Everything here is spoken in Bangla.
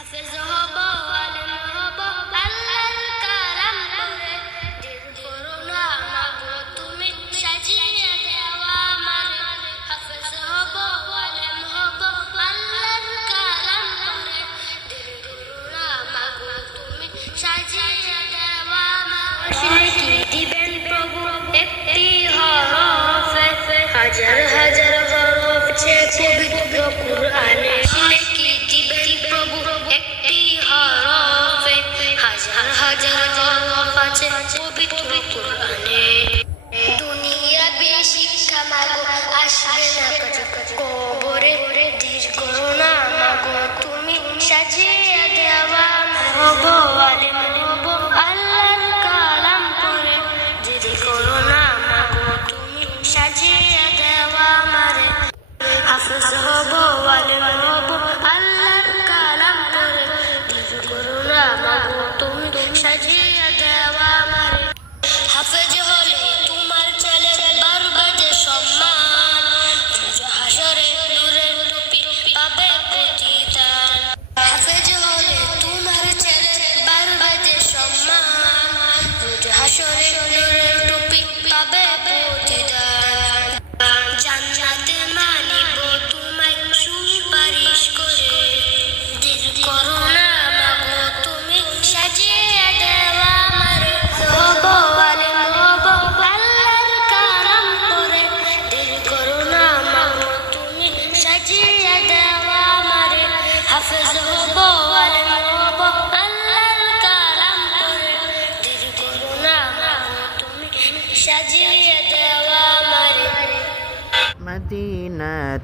হাফেজ হব আলেম হব আল্লাহর কালাম পড়ে দিল করুণা মাগো তুমি সাজিয়ে দেওয়া আমারে হাফেজ হব আলেম হব আল্লাহর কালাম পড়ে দিল করুণা মাগো তুমি সাজিয়ে দেওয়া আমারে কি দিবেন প্রভু একটি হরফে হাজার হাজার হরফ যে পবিত্র কুরআনে কি দিবেন প্রভু একটি হরফে হাজার হাজার হরফ আছে পবিত্র কুরআনে দুনিয়াবি শিক্ষা মাগো আসবে না কবরে ধীর করো না মাগো তুমি সাজিয়ে দেওয়া হব আলেম হব আল্লাহর কালাম পড়ে ধীর করো না মাগো তুমি সাজিয়ে দেওয়া আমারে হাফেজ হব আলেম হব আল্লাহর কালাম পড়ে ধীর করো না মাগো তুমি সাজিয়ে দেওয়া আমারে হাফেজ হলে তোমার ছেলে বাড়বে যে সম্মান হাসরে নূরের টুপি পাবে প্রতিদান হাফেজ হলে তোমার ছেলে বাড়বে যে সম্মান হাসরে নূরের টুপি পাবে প্রতিদান জান্নাতে মানিব তোমায় সুপারিশ করে দিল করো না মাগো তুমি সাজিয়ে দেওয়া আমারে হব আলেম হব আল্লাহর কালাম পড়ে দিল করো না মাগো তুমি সাজিয়ে দেওয়া আমারে হাফেজ হব আলেম হব আল্লাহর কালাম পড়ে দিল করো না মাগো তুমি সাজিয়ে দেওয়া আমারে مدينة